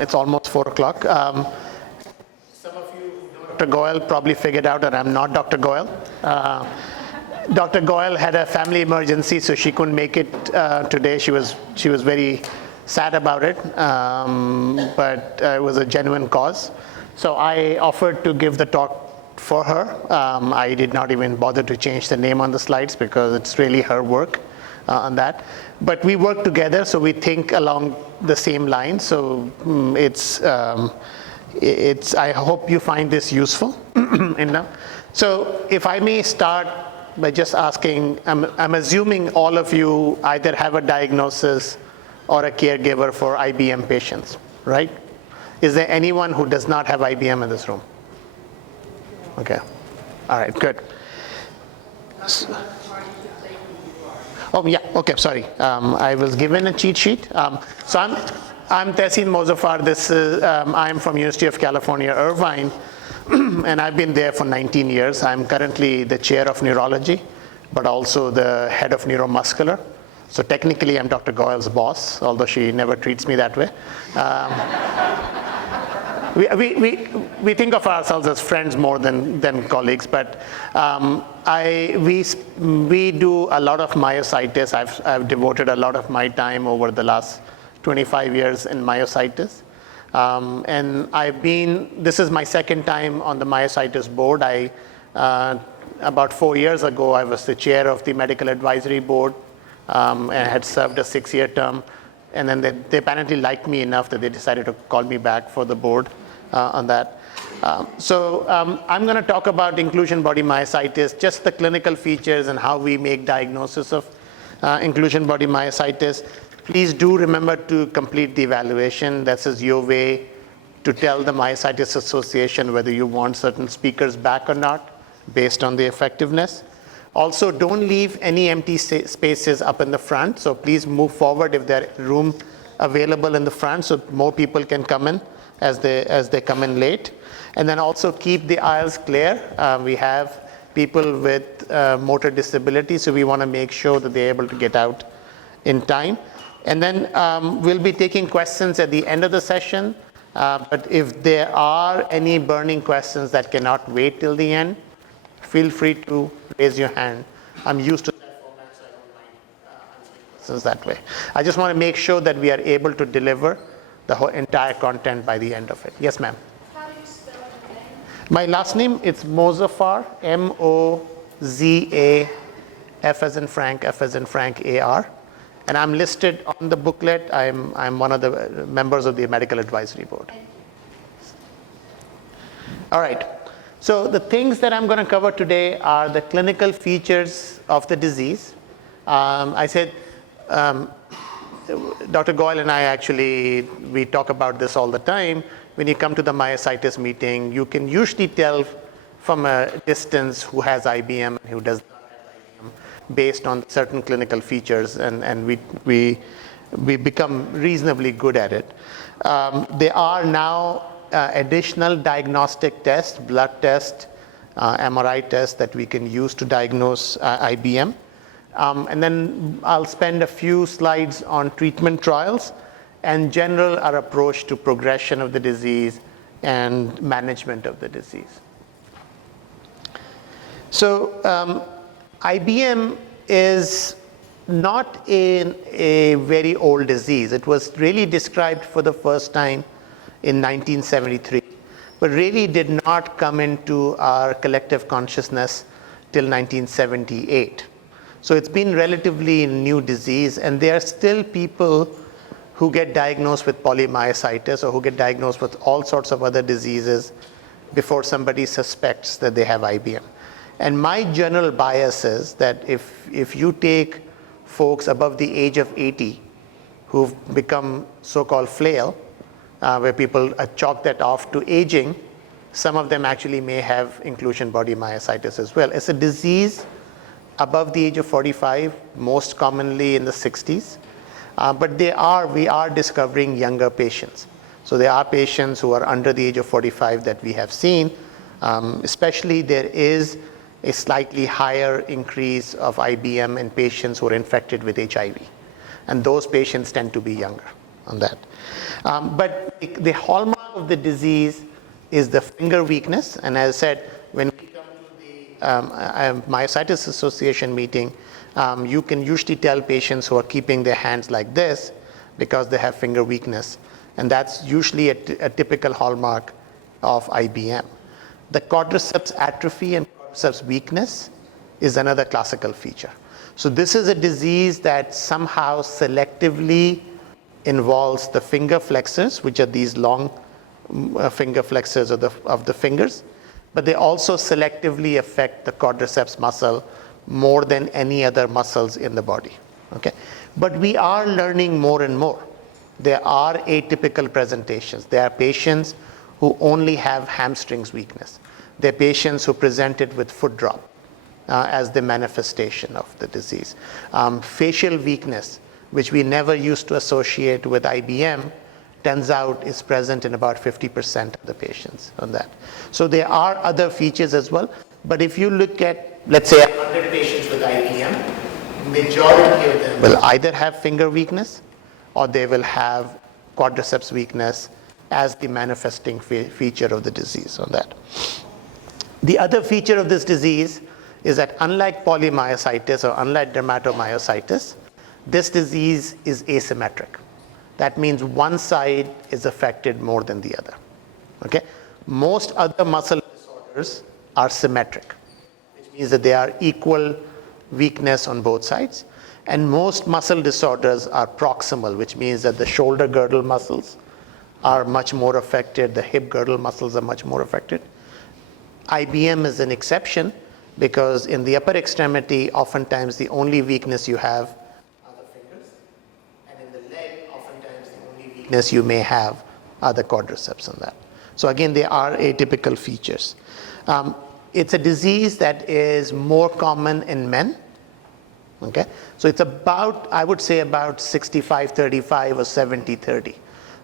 It's almost 4 o'clock. Some of you who know Dr. Goyal probably figured out that I'm not Dr. Goyal. Dr. Goyal had a family emergency, so she couldn't make it today. She was very sad about it, but it was a genuine cause. So I offered to give the talk for her. I did not even bother to change the name on the slides because it's really her work on that. But we work together, so we think along the same line. So I hope you find this useful. So if I may start by just asking, I'm assuming all of you either have a diagnosis or a caregiver for IBM patients, right? Is there anyone who does not have IBM in this room? Okay. All right, good. Oh, yeah, okay, sorry. I was given a cheat sheet. So I'm Tahseen Mozaffar. I'm from University of California, Irvine, and I've been there for 19 years. I'm currently the chair of neurology, but also the head of neuromuscular. So technically, I'm Dr. Goyal's boss, although she never treats me that way. We think of ourselves as friends more than colleagues, but we do a lot of myositis. I've devoted a lot of my time over the last 25 years in myositis. And this is my second time on the myositis board. About 4 years ago, I was the chair of the medical advisory board and had served a 6-year term. And then they apparently liked me enough that they decided to call me back for the board on that. So I'm going to talk about inclusion body myositis, just the clinical features and how we make diagnosis of inclusion body myositis. Please do remember to complete the evaluation. This is your way to tell the Myositis Association whether you want certain speakers back or not based on the effectiveness. Also, don't leave any empty spaces up in the front. So please move forward if there's room available in the front so more people can come in as they come in late. And then also keep the aisles clear. We have people with motor disability, so we want to make sure that they're able to get out in time. And then we'll be taking questions at the end of the session. But if there are any burning questions that cannot wait till the end, feel free to raise your hand. I'm used to that format, so I don't mind answering questions that way. I just want to make sure that we are able to deliver the whole entire content by the end of it. Yes, ma'am. How do you spell your name? My last name is Mozaffar, M-O-Z-A, F as in Frank, F as in Frank, A-R. And I'm listed on the booklet. I'm one of the members of the medical advisory board. All right. So the things that I'm going to cover today are the clinical features of the disease. I said, Dr. Goyal and I we talk about this all the time. When you come to the myositis meeting, you can usually tell from a distance who has IBM and who does not have IBM based on certain clinical features, and we become reasonably good at it. There are now additional diagnostic tests, blood tests, MRI tests that we can use to diagnose IBM. And then I'll spend a few slides on treatment trials and general our approach to progression of the disease and management of the disease. So IBM is not a very old disease. It was really described for the first time in 1973, but really did not come into our collective consciousness till 1978. So it's been relatively new disease, and there are still people who get diagnosed with polymyositis or who get diagnosed with all sorts of other diseases before somebody suspects that they have IBM. And my general bias is that if you take folks above the age of 80 who've become so-called flail, where people chalk that off to aging, some of them actually may have inclusion body myositis as well. It's a disease above the age of 45, most commonly in the 60s. But we are discovering younger patients. So there are patients who are under the age of 45 that we have seen. Especially there is a slightly higher increase of IBM in patients who are infected with HIV. And those patients tend to be younger. on that. But the hallmark of the disease is the finger weakness. And as I said, when we come to the Myositis Association meeting, you can usually tell patients who are keeping their hands like this because they have finger weakness. And that's usually a typical hallmark of IBM. The quadriceps atrophy and quadriceps weakness is another classical feature. So this is a disease that somehow selectively involves the finger flexors, which are these long finger flexors of the fingers, but they also selectively affect the quadriceps muscle more than any other muscles in the body. Okay? But we are learning more and more. There are atypical presentations. There are patients who only have hamstrings weakness. There are patients who presented with foot drop as the manifestation of the disease. Facial weakness, which we never used to associate with IBM, turns out is present in about 50% of the patients on that. So there are other features as well. But if you look at, let's say, 100 patients with IBM, majority of them will either have finger weakness or they will have quadriceps weakness as the manifesting feature of the disease on that. The other feature of this disease is that unlike polymyositis or unlike dermatomyositis, this disease is asymmetric. That means one side is affected more than the other. Okay? Most other muscle disorders are symmetric, which means that they are equal weakness on both sides. And most muscle disorders are proximal, which means that the shoulder girdle muscles are much more affected, the hip girdle muscles are much more affected. IBM is an exception because in the upper extremity, oftentimes the only weakness you have are the fingers, and in the leg, oftentimes the only weakness you may have are the quadriceps on that. So again, they are atypical features. It's a disease that is more common in men. Okay, so it's about, I would say about 65-35 or 70-30.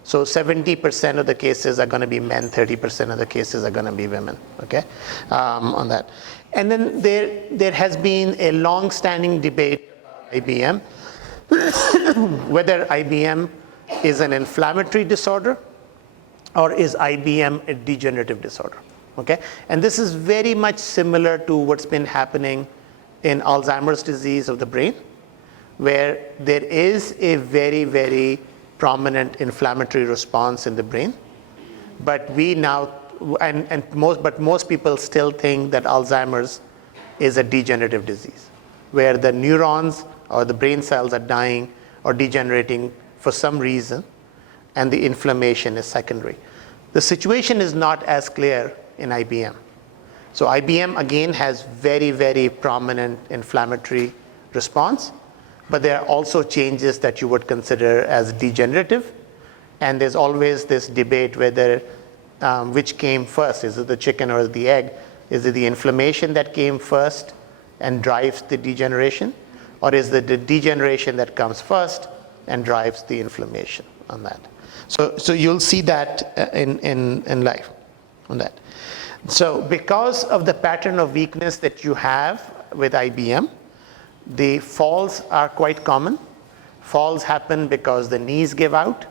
So 70% of the cases are going to be men, 30% of the cases are going to be women. Okay, on that. And then there has been a long-standing debate about IBM, whether IBM is an inflammatory disorder or is IBM a degenerative disorder. Okay, and this is very much similar to what's been happening in Alzheimer's disease of the brain, where there is a very, very prominent inflammatory response in the brain. But we now, but most people still think that Alzheimer's is a degenerative disease, where the neurons or the brain cells are dying or degenerating for some reason, and the inflammation is secondary. The situation is not as clear in IBM. So IBM again has very, very prominent inflammatory response, but there are also changes that you would consider as degenerative. And there's always this debate whether which came first. Is it the chicken or the egg? Is it the inflammation that came first and drives the degeneration? Or is it the degeneration that comes first and drives the inflammation on that? So you'll see that in life on that. So because of the pattern of weakness that you have with IBM, the falls are quite common. Falls happen because the knees give out.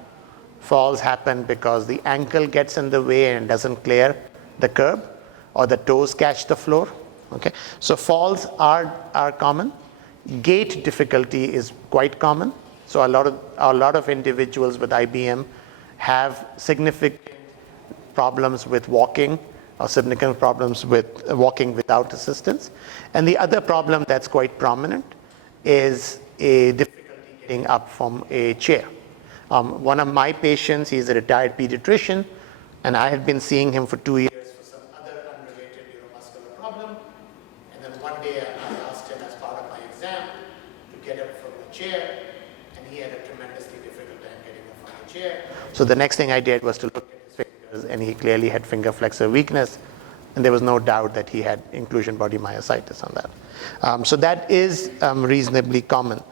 Falls happen because the ankle gets in the way and doesn't clear the curb, or the toes catch the floor. Okay, so falls are common. Gait difficulty is quite common. So a lot of individuals with IBM have significant problems with walking, or significant problems with walking without assistance. And the other problem that's quite prominent is a difficulty getting up from a chair. One of my patients, he's a retired pediatrician, and I had been seeing him for 2 years for some other unrelated neuromuscular problem. And then one day I asked him as part of my exam to get up from the chair, and he had a tremendously difficult time getting up from the chair. So the next thing I did was to look at his fingers, and he clearly had finger flexor weakness, and there was no doubt that he had inclusion body myositis on that. So that is reasonably common.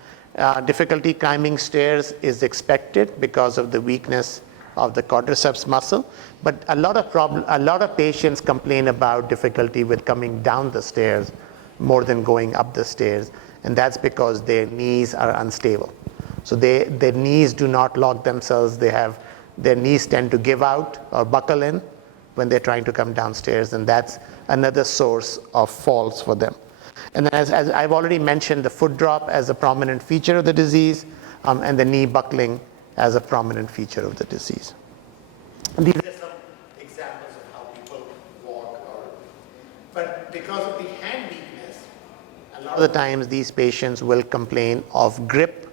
Difficulty climbing stairs is expected because of the weakness of the quadriceps muscle, but a lot of patients complain about difficulty with coming down the stairs more than going up the stairs, and that's because their knees are unstable. So their knees do not lock themselves. Their knees tend to give out or buckle in when they're trying to come downstairs, and that's another source of falls for them. And then as I've already mentioned, the foot drop as a prominent feature of the disease, and the knee buckling as a prominent feature of the disease. And these are some examples of how people walk. But because of the hand weakness, a lot of the times these patients will complain of grip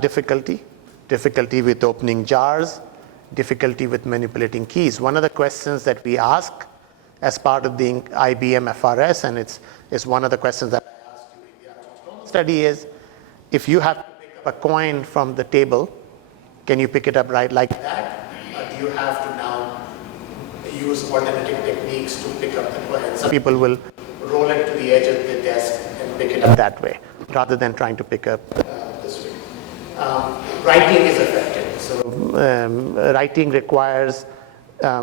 difficulty with opening jars, difficulty with manipulating keys. One of the questions that we ask as part of the IBM FRS, and it's one of the questions that I asked during the autonomous study, is if you have to pick up a coin from the table, can you pick it up right like that? Or do you have to now use alternative techniques to pick up the coin? Some people will roll it to the edge of the desk and pick it up that way, rather than trying to pick up this way. Writing is affected. So writing requires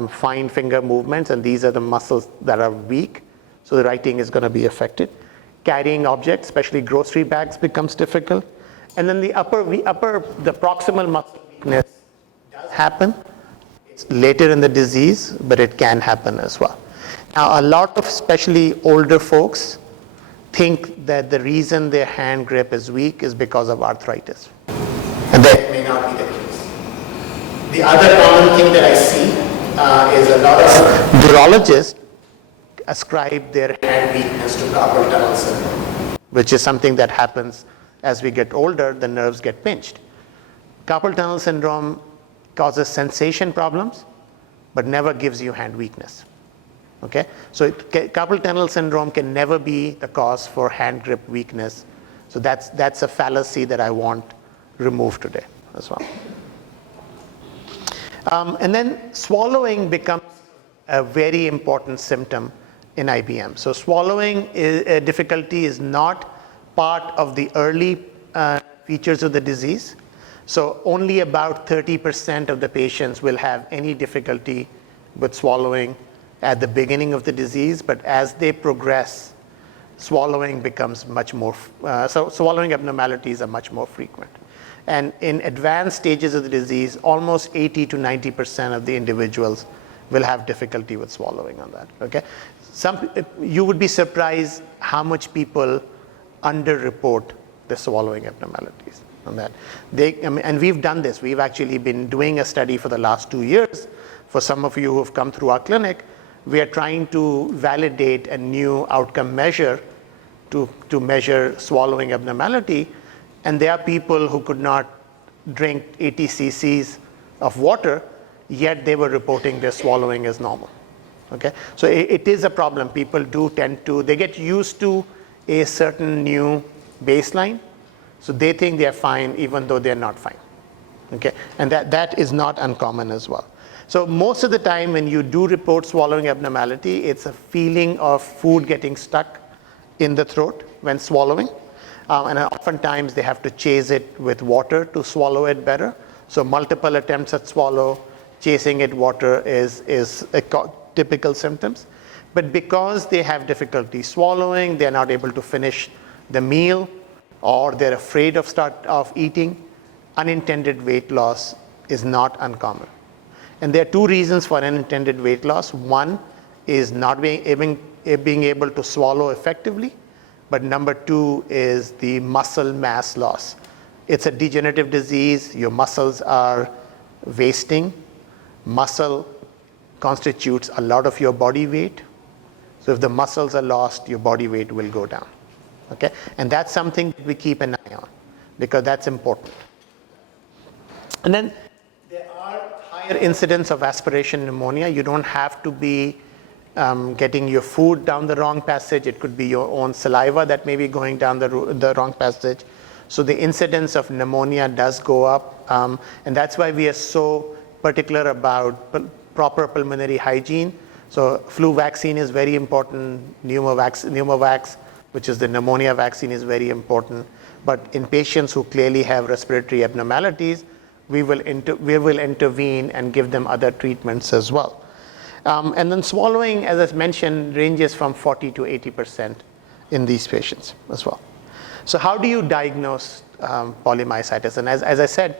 fine finger movements, and these are the muscles that are weak, so the writing is going to be affected. Carrying objects, especially grocery bags, becomes difficult. And then the proximal muscle weakness does happen. It's later in the disease, but it can happen as well. Now, a lot of especially older folks think that the reason their hand grip is weak is because of arthritis, and that may not be the case. The other common thing that I see is a lot of neurologists ascribe their hand weakness to carpal tunnel syndrome, which is something that happens as we get older. The nerves get pinched. Carpal tunnel syndrome causes sensation problems, but never gives you hand weakness. Okay, so carpal tunnel syndrome can never be the cause for hand grip weakness. So that's a fallacy that I want removed today as well. And then swallowing becomes a very important symptom in IBM. So swallowing difficulty is not part of the early features of the disease. So only about 30% of the patients will have any difficulty with swallowing at the beginning of the disease, but as they progress, swallowing becomes much more, so swallowing abnormalities are much more frequent. And in advanced stages of the disease, almost 80 to 90% of the individuals will have difficulty with swallowing on that, okay? You would be surprised how much people underreport the swallowing abnormalities on that. And we've done this. We've actually been doing a study for the last 2 years. For some of you who have come through our clinic, we are trying to validate a new outcome measure to measure swallowing abnormality. And there are people who could not drink 80 cc's of water, yet they were reporting their swallowing as normal. Okay, so it is a problem. People do tend to, they get used to a certain new baseline, so they think they're fine even though they're not fine. Okay, and that is not uncommon as well. So most of the time when you do report swallowing abnormality, it's a feeling of food getting stuck in the throat when swallowing. And oftentimes they have to chase it with water to swallow it better. So multiple attempts at swallow, chasing it water is a typical symptoms. But because they have difficulty swallowing, they're not able to finish the meal, or they're afraid of eating, unintended weight loss is not uncommon. And there are two reasons for unintended weight loss. One is not being able to swallow effectively. But number two is the muscle mass loss. It's a degenerative disease. Your muscles are wasting. Muscle constitutes a lot of your body weight. So if the muscles are lost, your body weight will go down. Okay? And that's something that we keep an eye on because that's important. And then there are higher incidence of aspiration pneumonia. You don't have to be getting your food down the wrong passage. It could be your own saliva that may be going down the wrong passage. So the incidence of pneumonia does go up, and that's why we are so particular about proper pulmonary hygiene. So flu vaccine is very important. Pneumovax, which is the pneumonia vaccine, is very important. But in patients who clearly have respiratory abnormalities, we will intervene and give them other treatments as well. And then swallowing, as I mentioned, ranges from 40 to 80% in these patients as well. So how do you diagnose polymyositis. And as I said,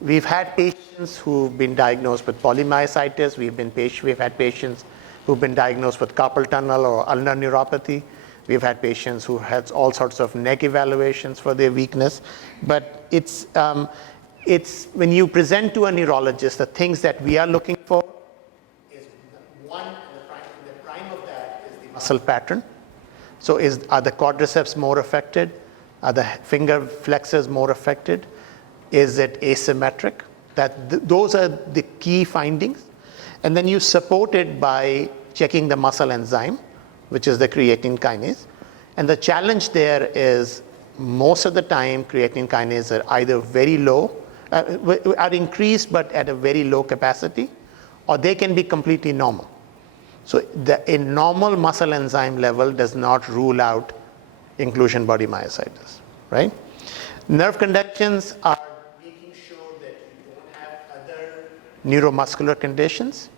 we've had patients who've been diagnosed with polymyositis. We've had patients who've been diagnosed with carpal tunnel or ulnar neuropathy. We've had patients who had all sorts of neck evaluations for their weakness. But it's when you present to a neurologist, the things that we are looking for is one, the prime of that is the muscle pattern. So are the quadriceps more affected? Are the finger flexors more affected? Is it asymmetric? Those are the key findings. And then you support it by checking the muscle enzyme, which is the creatine kinase. And the challenge there is most of the time creatine kinase are either very low, are increased but at a very low capacity, or they can be completely normal. So a normal muscle enzyme level does not rule out inclusion body myositis, right? Nerve conductions are making sure that you don't have other neuromuscular conditions,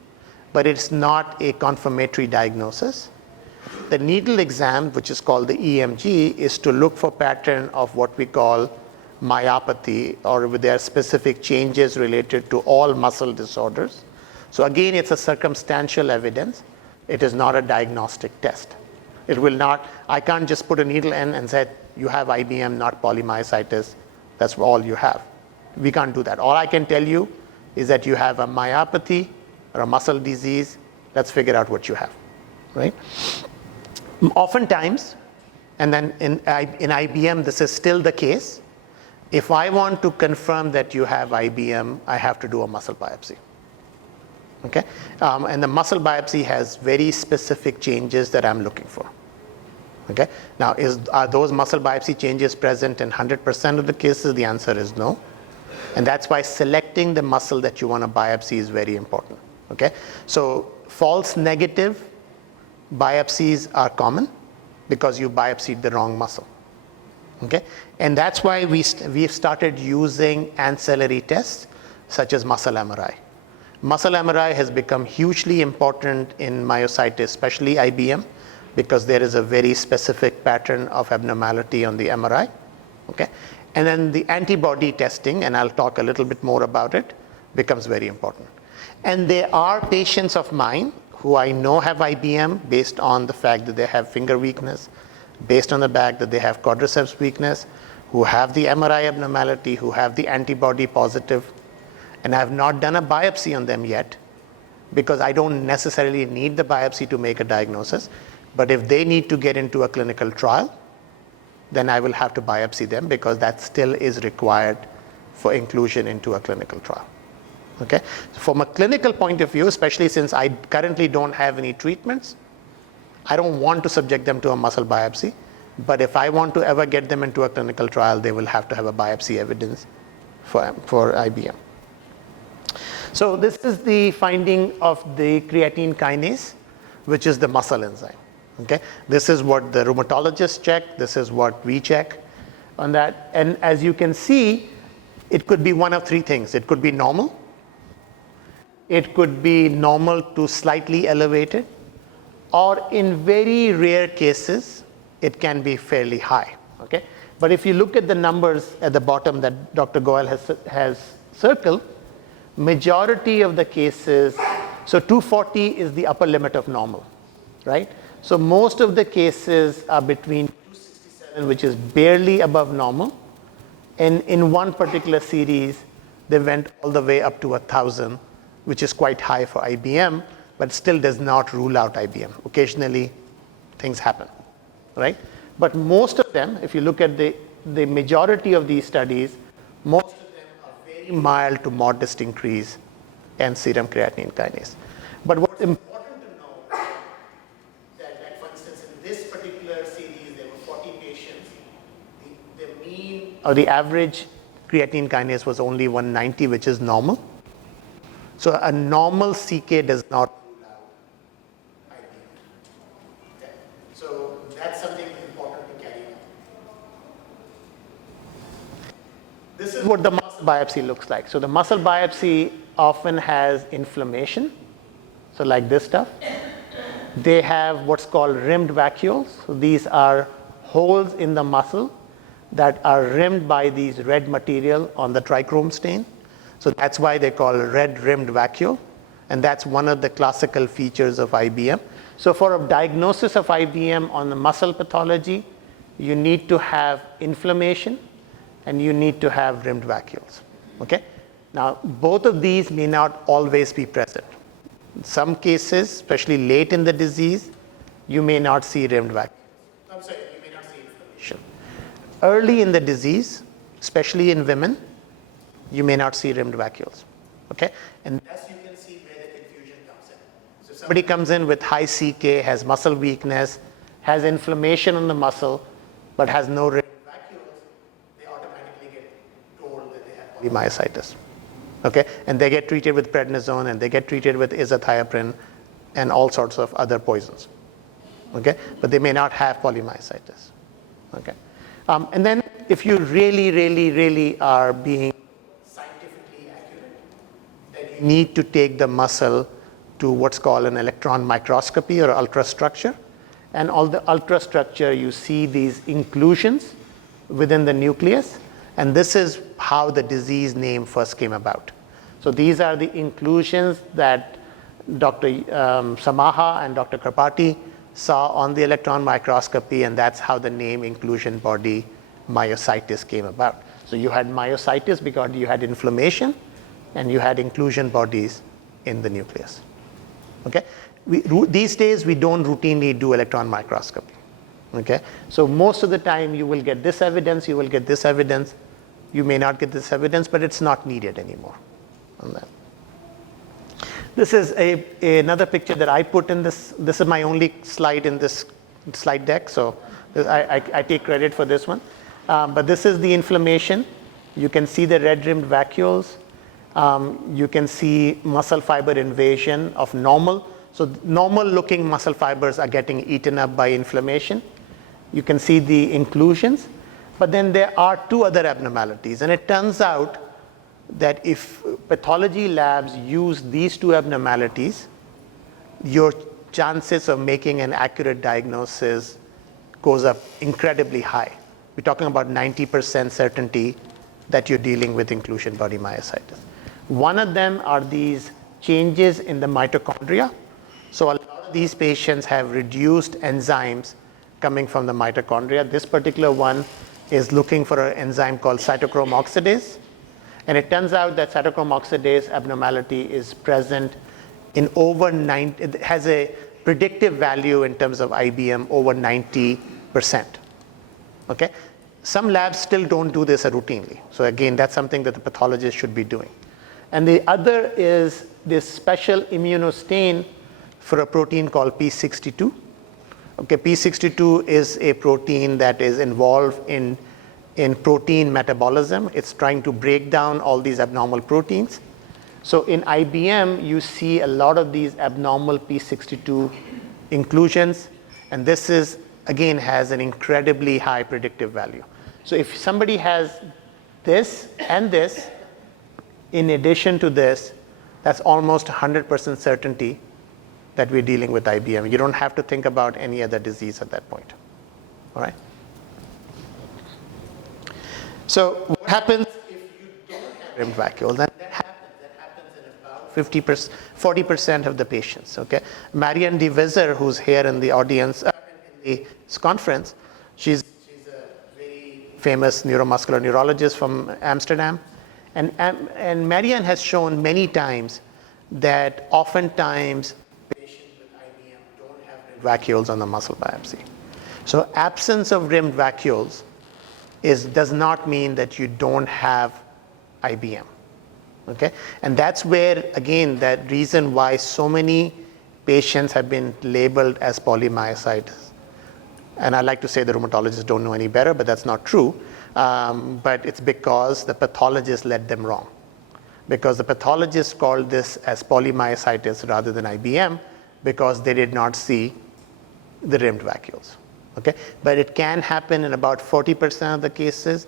but it's not a confirmatory diagnosis. The needle exam, which is called the EMG, is to look for pattern of what we call myopathy, or with their specific changes related to all muscle disorders. So again, it's a circumstantial evidence. It is not a diagnostic test. It will not, I can't just put a needle in and say, you have IBM, not polymyositis. That's all you have. We can't do that. All I can tell you is that you have a myopathy or a muscle disease. Let's figure out what you have, right? Oftentimes, and then in IBM, this is still the case. If I want to confirm that you have IBM, I have to do a muscle biopsy. Okay? And the muscle biopsy has very specific changes that I'm looking for. Okay? Now, are those muscle biopsy changes present in 100% of the cases? The answer is no. And that's why selecting the muscle that you want to biopsy is very important. Okay? So false negative biopsies are common because you biopsied the wrong muscle. Okay? And that's why we've started using ancillary tests such as muscle MRI. Muscle MRI has become hugely important in myositis, especially IBM, because there is a very specific pattern of abnormality on the MRI. Okay? And then the antibody testing, and I'll talk a little bit more about it, becomes very important. And there are patients of mine who I know have IBM based on the fact that they have finger weakness, based on the fact that they have quadriceps weakness, who have the MRI abnormality, who have the antibody positive, and I have not done a biopsy on them yet because I don't necessarily need the biopsy to make a diagnosis. But if they need to get into a clinical trial, then I will have to biopsy them because that still is required for inclusion into a clinical trial. Okay? From a clinical point of view, especially since I currently don't have any treatments, I don't want to subject them to a muscle biopsy. But if I want to ever get them into a clinical trial, they will have to have a biopsy evidence for IBM. So this is the finding of the creatine kinase, which is the muscle enzyme. Okay? This is what the rheumatologists check. This is what we check on that. And as you can see, it could be one of three things. It could be normal. It could be normal to slightly elevated. Or in very rare cases, it can be fairly high. Okay? But if you look at the numbers at the bottom that Dr. Goel has circled, majority of the cases, so 240 is the upper limit of normal, right? So most of the cases are between 267, which is barely above normal, and in one particular series, they went all the way up to 1,000, which is quite high for IBM, but still does not rule out IBM. Occasionally, things happen, right? But most of them, if you look at the majority of these studies, most of them are very mild to modest increase in serum creatine kinase. But what's important to know that for instance, in this particular series, there were 40 patients. The mean or the average creatine kinase was only 190, which is normal. So a normal CK does not rule out IBM. Okay. So that's something important to carry on. This is what the muscle biopsy looks like. So the muscle biopsy often has inflammation, so like this stuff. They have what's called rimmed vacuoles. So these are holes in the muscle that are rimmed by these red material on the trichrome stain. So that's why they call red rimmed vacuole. And that's one of the classical features of IBM. So for a diagnosis of IBM on the muscle pathology, you need to have inflammation and you need to have rimmed vacuoles. Okay? Now, both of these may not always be present. In some cases, especially late in the disease, you may not see rimmed vacuoles. I'm sorry, you may not see inflammation. Early in the disease, especially in women, you may not see rimmed vacuoles. Okay? And thus you can see where the confusion comes in. So if somebody comes in with high CK, has muscle weakness, has inflammation on the muscle, but has no rimmed vacuoles, they automatically get told that they have polymyositis. Okay? And they get treated with prednisone and they get treated with azathioprine and all sorts of other poisons. Okay? But they may not have polymyositis. Okay? And then if you really are being scientifically accurate, then you need to take the muscle to what's called an electron microscopy or ultrastructure. And all the ultrastructure, you see these inclusions within the nucleus. And this is how the disease name first came about. So these are the inclusions that Dr. Samaha and Dr. Karpati saw on the electron microscopy, and that's how the name Inclusion Body Myositis came about. So you had myositis because you had inflammation, and you had inclusion bodies in the nucleus. Okay? These days, we don't routinely do electron microscopy. Okay? So most of the time, you will get this evidence, you will get this evidence. You may not get this evidence, but it's not needed anymore on that. This is another picture that I put in this. This is my only slide in this slide deck, so I take credit for this one. But this is the inflammation. You can see the red rimmed vacuoles. You can see muscle fiber invasion of normal. So normal looking muscle fibers are getting eaten up by inflammation. You can see the inclusions. But then there are two other abnormalities. And it turns out that if pathology labs use these two abnormalities, your chances of making an accurate diagnosis goes up incredibly high. We're talking about 90% certainty that you're dealing with inclusion body myositis. One of them are these changes in the mitochondria. So a lot of these patients have reduced enzymes coming from the mitochondria. This particular one is looking for an enzyme called cytochrome oxidase. And it turns out that cytochrome oxidase abnormality is present in over 90, it has a predictive value in terms of IBM over 90%. Okay? Some labs still don't do this routinely. So again, that's something that the pathologist should be doing. And the other is this special immunostain for a protein called P62. Okay, P62 is a protein that is involved in protein metabolism. It's trying to break down all these abnormal proteins. So in IBM, you see a lot of these abnormal P62 inclusions. And this is, again, has an incredibly high predictive value. So if somebody has this and this, in addition to this, that's almost 100% certainty that we're dealing with IBM. You don't have to think about any other disease at that point. All right? So what happens if you don't have rimmed vacuoles? That happens in about 40% of the patients. Okay? Marianne de Visser, who's here in the audience, in this conference, she's a very famous neuromuscular neurologist from Amsterdam. And Marianne has shown many times that oftentimes patients with IBM don't have rimmed vacuoles on the muscle biopsy. So absence of rimmed vacuoles does not mean that you don't have IBM. Okay? And that's where, again, that reason why so many patients have been labeled as polymyositis. And I like to say the rheumatologists don't know any better, but that's not true. But it's because the pathologist led them wrong. Because the pathologist called this as polymyositis rather than IBM because they did not see the rimmed vacuoles. Okay? But it can happen in about 40% of the cases.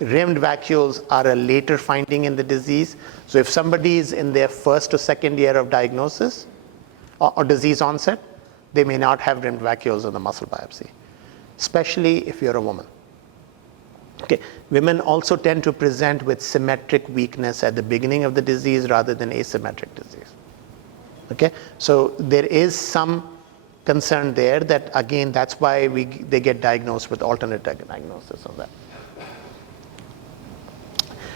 Rimmed vacuoles are a later finding in the disease. So if somebody is in their first or second year of diagnosis or disease onset, they may not have rimmed vacuoles on the muscle biopsy, especially if you're a woman. Okay. Women also tend to present with symmetric weakness at the beginning of the disease rather than asymmetric disease. Okay. So there is some concern there that, again, that's why they get diagnosed with alternate diagnosis of that.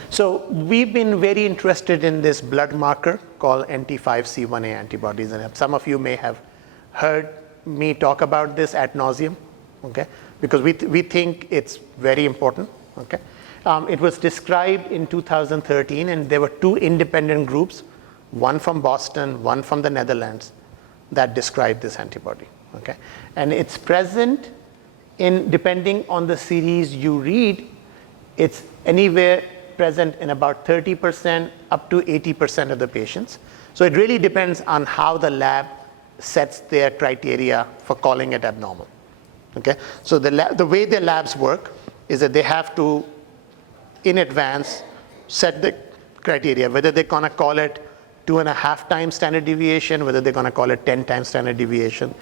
So we've been very interested in this blood marker called NT5C1A antibodies, and some of you may have heard me talk about this ad nauseum, okay? Because we think it's very important, okay? It was described in 2013, and there were two independent groups, one from Boston, one from the Netherlands, that described this antibody, okay? And it's present in, depending on the series you read, it's anywhere present in about 30% up to 80% of the patients. So it really depends on how the lab sets their criteria for calling it abnormal. Okay? So the way the labs work is that they have to, in advance, set the criteria, whether they're going to call it 2.5 times standard deviation, whether they're going to call it 10 times standard deviation.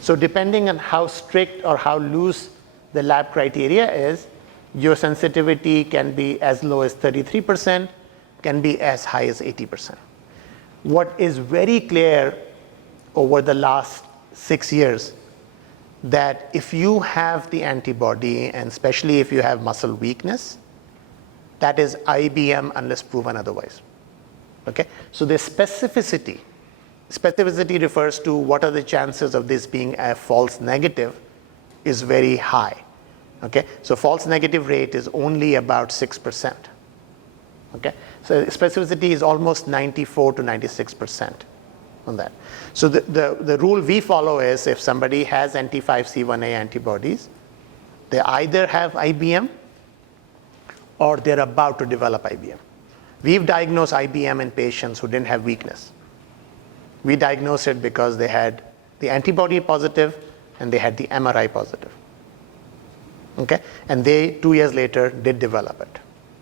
So depending on how strict or how loose the lab criteria is, your sensitivity can be as low as 33%, can be as high as 80%. What is very clear over the last 6 years, that if you have the antibody, and especially if you have muscle weakness, that is IBM unless proven otherwise. Okay? So the specificity refers to what are the chances of this being a false negative is very high. Okay? So false negative rate is only about 6%. Okay? So specificity is almost 94 to 96% on that. So the rule we follow is if somebody has NT5C1A antibodies, they either have IBM or they're about to develop IBM. We've diagnosed IBM in patients who didn't have weakness. We diagnosed it because they had the antibody positive and they had the MRI positive. Okay? And they, 2 years later, did develop it.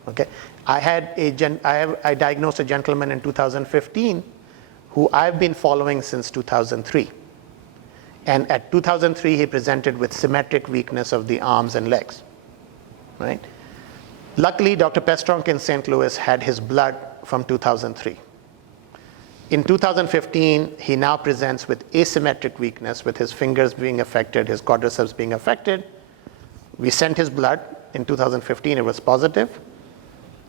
Okay? I diagnosed a gentleman in 2015 who I've been following since 2003. And at 2003, he presented with symmetric weakness of the arms and legs. Right? Luckily, Dr. Pestronk in St. Louis had his blood from 2003. In 2015, he now presents with asymmetric weakness, with his fingers being affected, his quadriceps being affected. We sent his blood. In 2015, it was positive.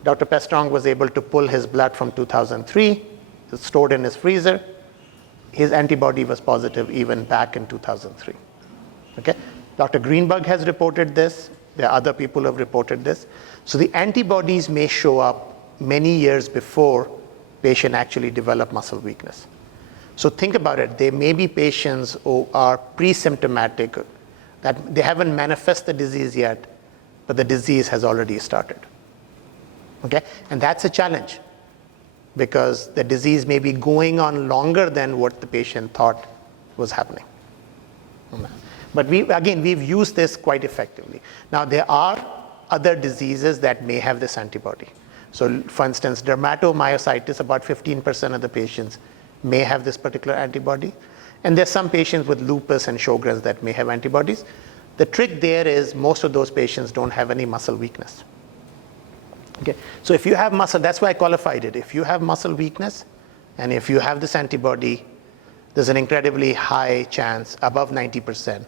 Dr. Pestronk was able to pull his blood from 2003, it's stored in his freezer. His antibody was positive even back in 2003. Okay? Dr. Greenberg has reported this. There are other people who have reported this. So the antibodies may show up many years before patient actually develop muscle weakness. So think about it. There may be patients who are pre-symptomatic, that they haven't manifested the disease yet, but the disease has already started. Okay? And that's a challenge because the disease may be going on longer than what the patient thought was happening. But we've used this quite effectively. Now, there are other diseases that may have this antibody. So, for instance, dermatomyositis, about 15% of the patients may have this particular antibody. And there's some patients with lupus and Sjogren's that may have antibodies. The trick there is most of those patients don't have any muscle weakness. Okay? So if you have muscle, that's why I qualified it. If you have muscle weakness and if you have this antibody, there's an incredibly high chance, above 90%,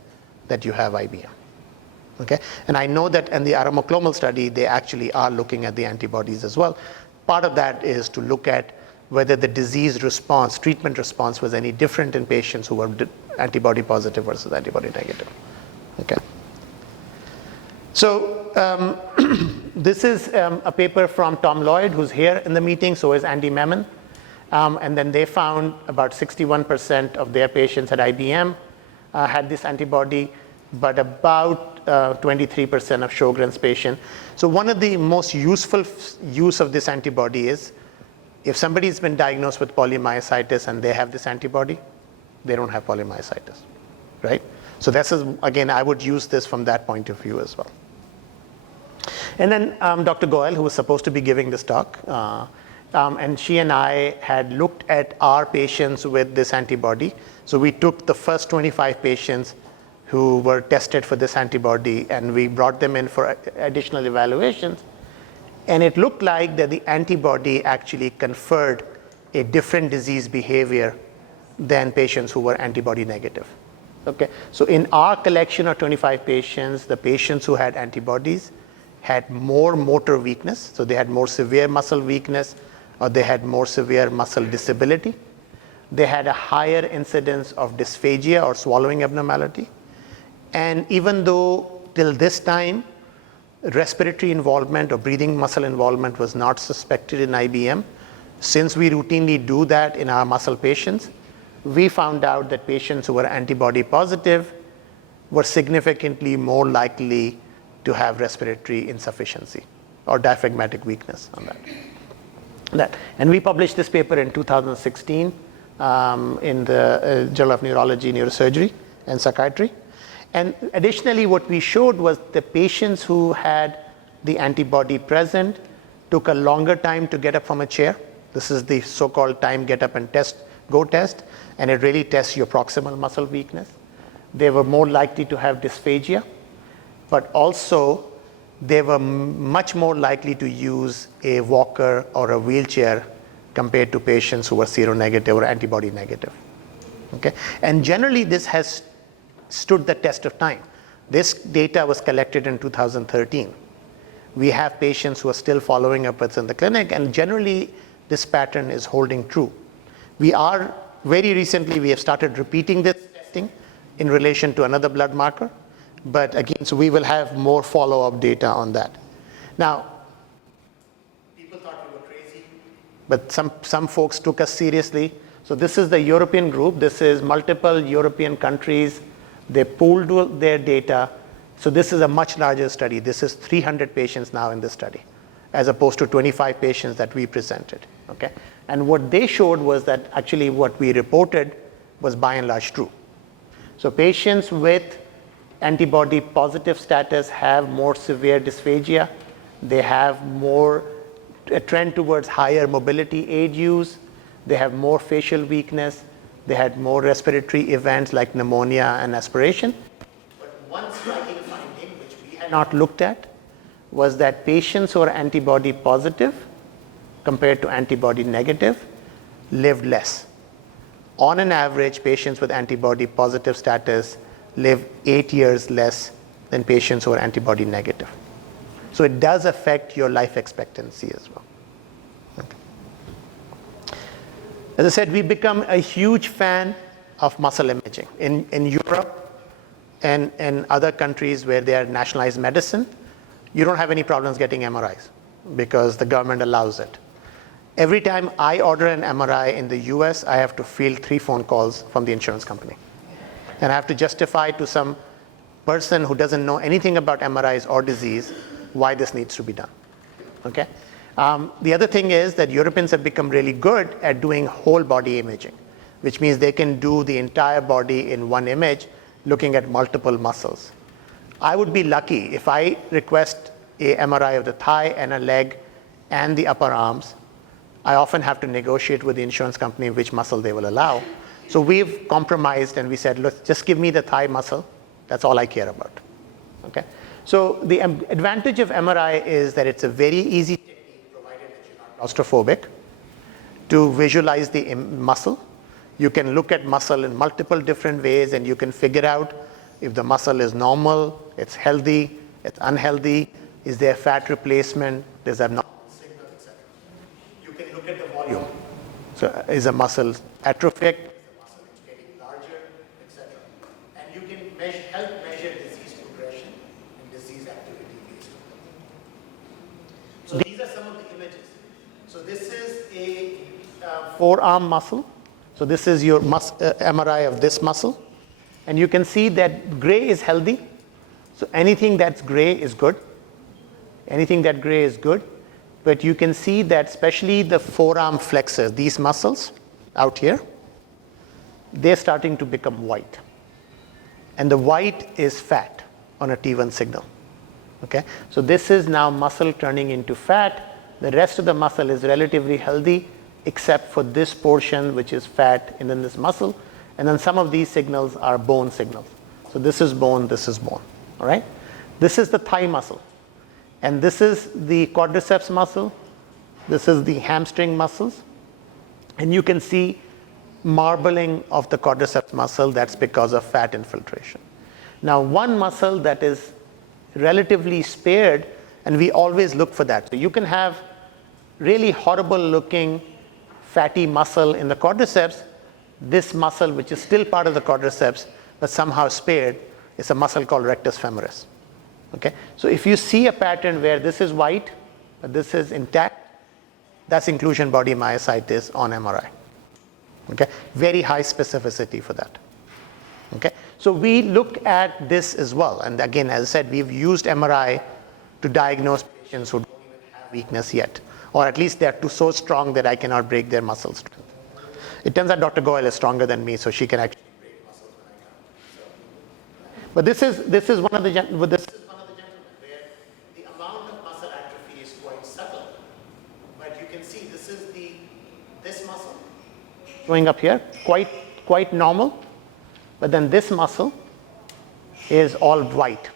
that you have IBM. Okay? And I know that in the aramoclonal study, they actually are looking at the antibodies as well. Part of that is to look at whether the disease response, treatment response, was any different in patients who were antibody positive versus antibody negative. Okay. So this is a paper from Tom Lloyd, who's here in the meeting, so is Andy Memon. And then they found about 61% of their patients had IBM, had this antibody, but about 23% of Sjogren's patients. So one of the most useful use of this antibody is if somebody's been diagnosed with polymyositis and they have this antibody, they don't have polymyositis, right? So this is, again, I would use this from that point of view as well. And then Dr. Goel, who was supposed to be giving this talk, and she and I had looked at our patients with this antibody. So we took the first 25 patients who were tested for this antibody, and we brought them in for additional evaluations. And it looked like that the antibody actually conferred a different disease behavior than patients who were antibody negative. Okay, so in our collection of 25 patients, the patients who had antibodies had more motor weakness, so they had more severe muscle weakness, or they had more severe muscle disability. They had a higher incidence of dysphagia or swallowing abnormality. And even though till this time, respiratory involvement or breathing muscle involvement was not suspected in IBM, since we routinely do that in our muscle patients, we found out that patients who were antibody positive were significantly more likely to have respiratory insufficiency or diaphragmatic weakness on that. And we published this paper in 2016 in the Journal of Neurology, Neurosurgery, and Psychiatry. And additionally, what we showed was the patients who had the antibody present took a longer time to get up from a chair. This is the so-called time get up and go test, and it really tests your proximal muscle weakness. They were more likely to have dysphagia, but also they were much more likely to use a walker or a wheelchair compared to patients who were seronegative or antibody negative. Okay? And generally, this has stood the test of time. This data was collected in 2013. We have patients who are still following up with in the clinic, and generally, this pattern is holding true. Very recently, we have started repeating this testing in relation to another blood marker. But again, so we will have more follow-up data on that. Now, people thought we were crazy, but some folks took us seriously. So this is the European group. This is multiple European countries. They pooled their data. So this is a much larger study. This is 300 patients now in this study, as opposed to 25 patients that we presented. Okay? And what they showed was that actually what we reported was by and large true. So patients with antibody positive status have more severe dysphagia. They have a trend towards higher mobility aid use. They have more facial weakness. They had more respiratory events like pneumonia and aspiration. But one striking finding, which we had not looked at, was that patients who are antibody positive compared to antibody negative lived less. On an average, patients with antibody positive status live 8 years less than patients who are antibody negative. So it does affect your life expectancy as well. Okay. As I said, we've become a huge fan of muscle imaging. In Europe and other countries where they are nationalized medicine, you don't have any problems getting MRIs because the government allows it. Every time I order an MRI in the US, I have to field 3 phone calls from the insurance company. And I have to justify to some person who doesn't know anything about MRIs or disease why this needs to be done. Okay? The other thing is that Europeans have become really good at doing whole body imaging, which means they can do the entire body in one image, looking at multiple muscles. I would be lucky if I request a MRI of the thigh and a leg and the upper arms. I often have to negotiate with the insurance company which muscle they will allow. So we've compromised and we said, look, just give me the thigh muscle. That's all I care about. Okay? So the advantage of MRI is that it's a very easy technique, provided that you're not claustrophobic, to visualize the muscle. You can look at muscle in multiple different ways and you can figure out if the muscle is normal, it's healthy, it's unhealthy, is there fat replacement, there's abnormal signal, etc. You can look at the volume. So is a muscle atrophic? Help measure disease progression and disease activity based on that. So these are some of the images. So this is a forearm muscle. So this is your MRI of this muscle. And you can see that gray is healthy. So anything that's gray is good. Anything that gray is good. But you can see that especially the forearm flexors, these muscles out here, they're starting to become white. And the white is fat on a T1 signal. Okay? So this is now muscle turning into fat. The rest of the muscle is relatively healthy, except for this portion, which is fat, and then this muscle. And then some of these signals are bone signals. So So this is bone, all right? This is the thigh muscle. And this is the quadriceps muscle. This is the hamstring muscles. And you can see marbling of the quadriceps muscle. That's because of fat infiltration. Now, one muscle that is relatively spared, and we always look for that. So you can have really horrible looking fatty muscle in the quadriceps. This muscle, which is still part of the quadriceps, but somehow spared, is a muscle called rectus femoris. Okay? So if you see a pattern where this is white, but this is intact, that's inclusion body myositis on MRI. Okay? Very high specificity for that. Okay? So we look at this as well. And again, as I said, we've used MRI to diagnose patients who don't even have weakness yet. Or at least they're so strong that I cannot break their muscle strength. It turns out Dr. Goyal is stronger than me, so she can actually break muscles when I come. So, but this is one of the gentlemen where the amount of muscle atrophy is quite subtle. But you can see this muscle showing up here, quite normal. But then this muscle is all white.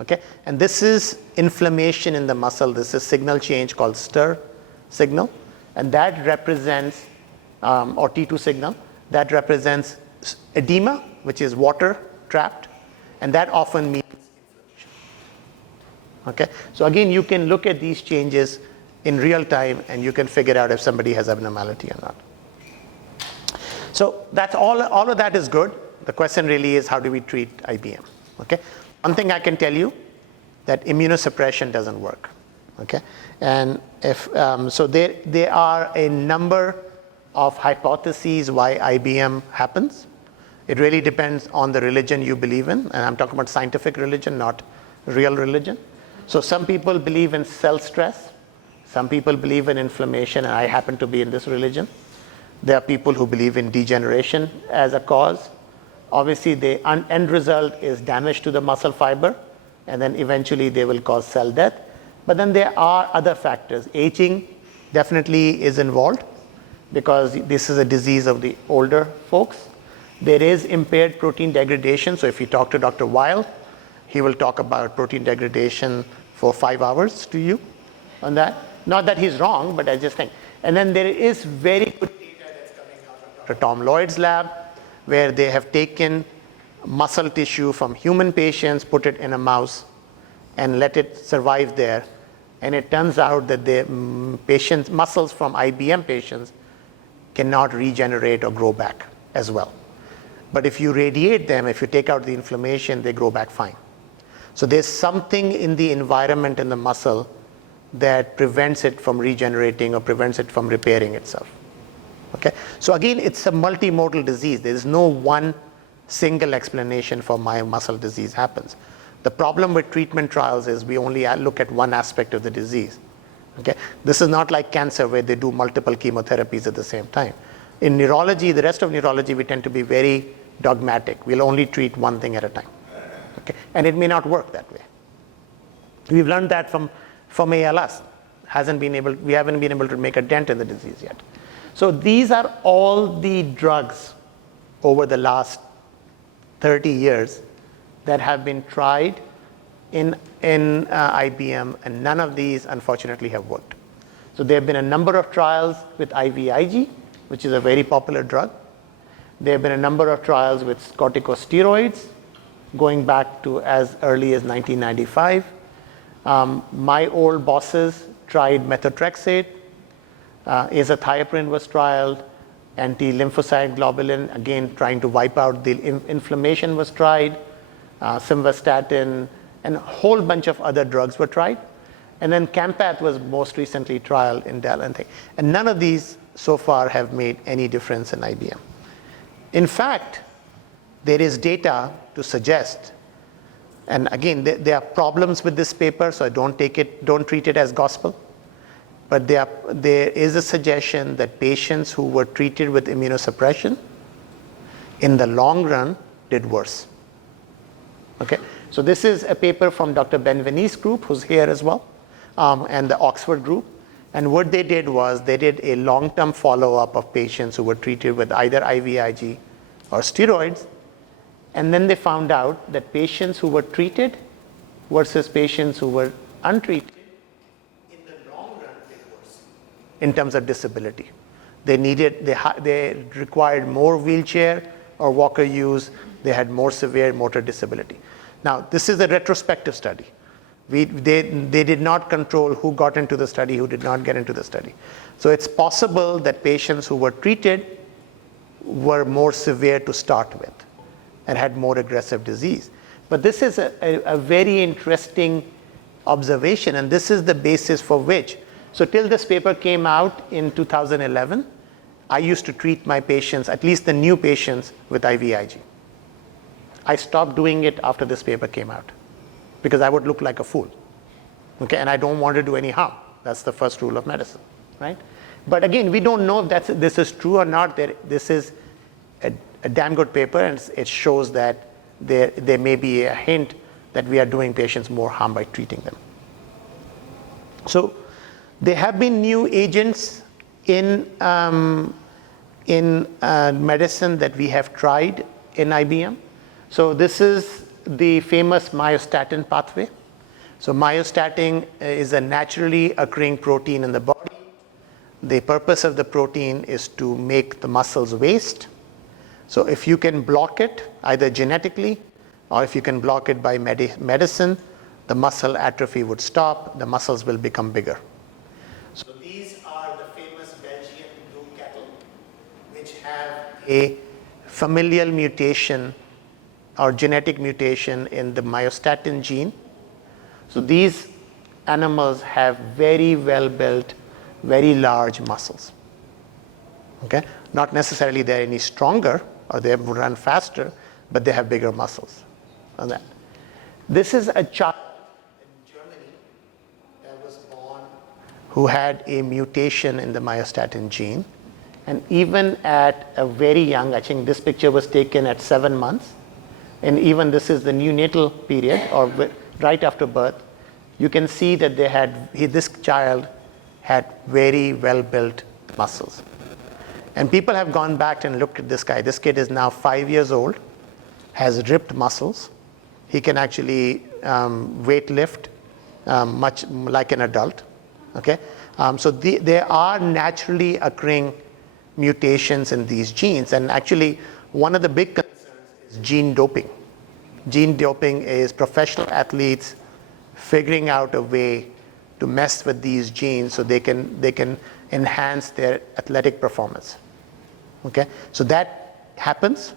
Okay? And this is inflammation in the muscle. This is signal change called stir signal. And that represents, or T2 signal, that represents edema, which is water trapped. And that often means inflammation. Okay? So again, you can look at these changes in real time and you can figure out if somebody has abnormality or not. So that's all of that is good. The question really is, how do we treat IBM? Okay? One thing I can tell you, that immunosuppression doesn't work. Okay? And if so there are a number of hypotheses why IBM happens. It really depends on the religion you believe in, and I'm talking about scientific religion, not real religion. So some people believe in cell stress, some people believe in inflammation, and I happen to be in this religion. There are people who believe in degeneration as a cause. Obviously, the end result is damage to the muscle fiber, and then eventually they will cause cell death. But then there are other factors. Aging definitely is involved because this is a disease of the older folks. There is impaired protein degradation. So if you talk to Dr. Weil, he will talk about protein degradation for 5 hours to you on that. Not that he's wrong, but I just think. And then there is very good data that's coming out of Dr. Tom Lloyd's lab, where they have taken muscle tissue from human patients, put it in a mouse, and let it survive there. And it turns out that the muscles from IBM patients cannot regenerate or grow back as well. But if you radiate them, if you take out the inflammation, they grow back fine. So there's something in the environment in the muscle that prevents it from regenerating or prevents it from repairing itself. Okay? So again, it's a multimodal disease. There is no one single explanation for why muscle disease happens. The problem with treatment trials is we only look at one aspect of the disease. Okay? This is not like cancer where they do multiple chemotherapies at the same time. In neurology, the rest of neurology, we tend to be very dogmatic. We'll only treat one thing at a time. Okay? And it may not work that way. We've learned that from ALS. We haven't been able to make a dent in the disease yet. So these are all the drugs over the last 30 years that have been tried in IBM, and none of these, unfortunately, have worked. So there have been a number of trials with IVIG, which is a very popular drug. There have been a number of trials with corticosteroids, going back to as early as 1995. My old bosses tried methotrexate. Azathioprine was trialed. Anti-lymphocyte globulin, again, trying to wipe out the inflammation, was tried. Simvastatin, and a whole bunch of other drugs were tried. And then Campath was most recently trialed in Dell and things. And none of these so far have made any difference in IBM. In fact, there is data to suggest, and again, there are problems with this paper, so don't treat it as gospel. But there is a suggestion that patients who were treated with immunosuppression in the long run did worse. Okay, so this is a paper from Dr. Benveni's group, who's here as well, and the Oxford group. And what they did was they did a long-term follow-up of patients who were treated with either IVIG or steroids. And then they found out that patients who were treated versus patients who were untreated, in the long run, they worsened in terms of disability. They required more wheelchair or walker use. They had more severe motor disability. Now, this is a retrospective study. They did not control who got into the study, who did not get into the study. So it's possible that patients who were treated were more severe to start with and had more aggressive disease. But this is a very interesting observation, and this is the basis for which. So till this paper came out in 2011, I used to treat my patients, at least the new patients, with IVIG. I stopped doing it after this paper came out because I would look like a fool. Okay, and I don't want to do any harm. That's the first rule of medicine, right? But again, we don't know if this is true or not. This is a damn good paper, and it shows that there may be a hint that we are doing patients more harm by treating them. So there have been new agents in medicine that we have tried in IBM. So this is the famous myostatin pathway. So myostatin is a naturally occurring protein in the body. The purpose of the protein is to make the muscles waste. So if you can block it, either genetically or if you can block it by medicine, the muscle atrophy would stop, the muscles will become bigger. So these are the famous Belgian blue cattle, which have a familial mutation or genetic mutation in the myostatin gene. So these animals have very well built, very large muscles. Okay? Not necessarily they're any stronger or they run faster, but they have bigger muscles on that. This is a child in Germany that was born who had a mutation in the myostatin gene. And even at a very young, I think this picture was taken at 7 months, and even this is the neonatal period or right after birth, you can see that this child had very well built muscles. And people have gone back and looked at this guy. This kid is now 5 years old, has ripped muscles. He can actually weight lift much like an adult. Okay? So there are naturally occurring mutations in these genes. And actually, one of the big concerns is gene doping. Gene doping is professional athletes figuring out a way to mess with these genes so they can enhance their athletic performance. Okay, so that happens,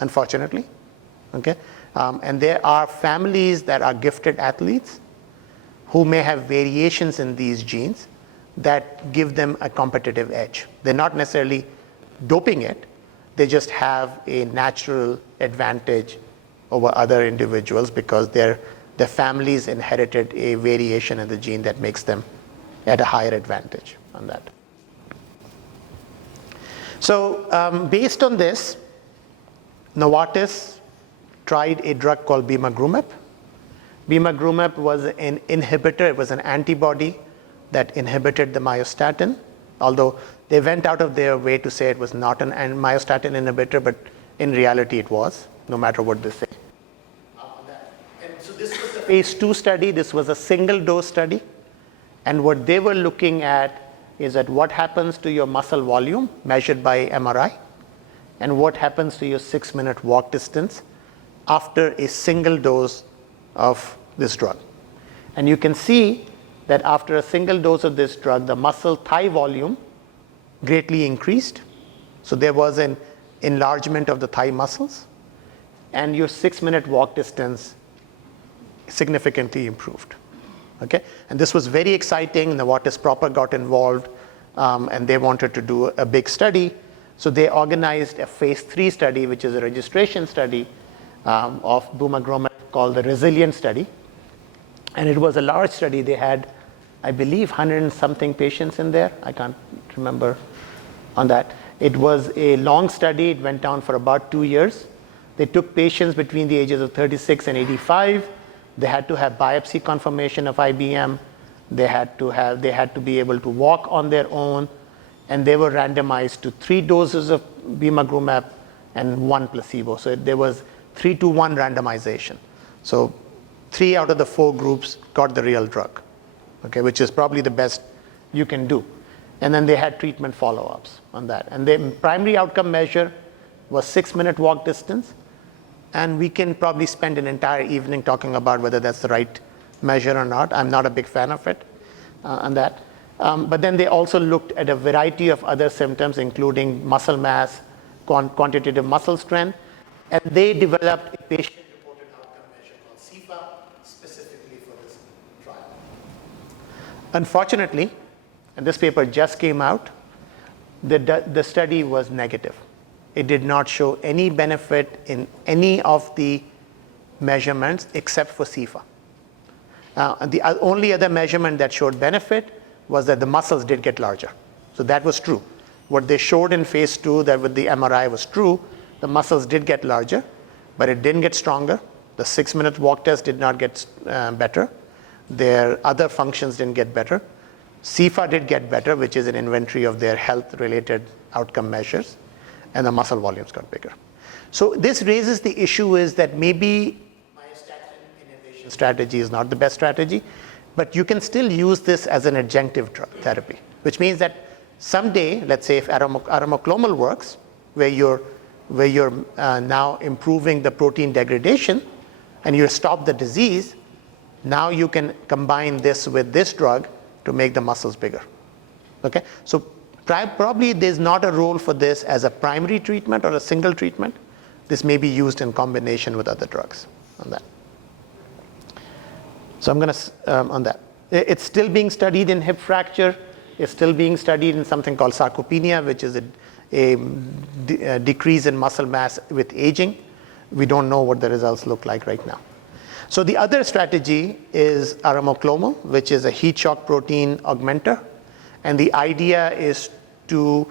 unfortunately. Okay, and there are families that are gifted athletes who may have variations in these genes that give them a competitive edge. They're not necessarily doping it, they just have a natural advantage over other individuals because their families inherited a variation in the gene that makes them at a higher advantage on that. So based on this, Novartis tried a drug called bimagrumab. Bimagrumab was an inhibitor, it was an antibody that inhibited the myostatin, although they went out of their way to say it was not an myostatin inhibitor, but in reality it was, no matter what they say. And so this was a phase 2 study, this was a single dose study, and what they were looking at is that what happens to your muscle volume measured by MRI, and what happens to your 6-minute walk distance after a single dose of this drug. And you can see that after a single dose of this drug, the muscle thigh volume greatly increased. So there was an enlargement of the thigh muscles, and your 6-minute walk distance significantly improved. Okay, and this was very exciting. Novartis proper got involved, and they wanted to do a big study. So they organized a phase 3 study, which is a registration study of bimagrumab called the Resilient study. And it was a large study. They had, I believe, 100 and something patients in there. I can't remember on that. It was a long study. It went on for about 2 years. They took patients between the ages of 36 and 85. They had to have biopsy confirmation of IBM. They had to be able to walk on their own, and they were randomized to 3 doses of bimagrumab and 1 placebo. So there was 3-to-1 randomization. So 3 out of the 4 groups got the real drug, okay, which is probably the best you can do. And then they had treatment follow-ups on that. And the primary outcome measure was 6-minute walk distance. And we can probably spend an entire evening talking about whether that's the right measure or not. I'm not a big fan of it on that. But then they also looked at a variety of other symptoms, including muscle mass, quantitative muscle strength, and they developed a patient-reported outcome measure called CIFA specifically for this trial. Unfortunately, and this paper just came out, the study was negative. It did not show any benefit in any of the measurements except for CIFA. The only other measurement that showed benefit was that the muscles did get larger. So that was true. What they showed in phase 2 that with the MRI was true. The muscles did get larger, but it didn't get stronger. The 6-minute walk test did not get better. Their other functions didn't get better. CIFA did get better, which is an inventory of their health-related outcome measures, and the muscle volumes got bigger. So this raises the issue is that maybe myostatin inhibition strategy is not the best strategy, but you can still use this as an adjunctive therapy, which means that someday, let's say if arimoclomol works, where you're now improving the protein degradation and you stop the disease, now you can combine this with this drug to make the muscles bigger. Okay, so probably there's not a role for this as a primary treatment or a single treatment. This may be used in combination with other drugs on that. So I'm going to, on that. It's still being studied in hip fracture. It's still being studied in something called sarcopenia, which is a decrease in muscle mass with aging. We don't know what the results look like right now. So the other strategy is arimoclomol, which is a heat shock protein augmenter. And the idea is to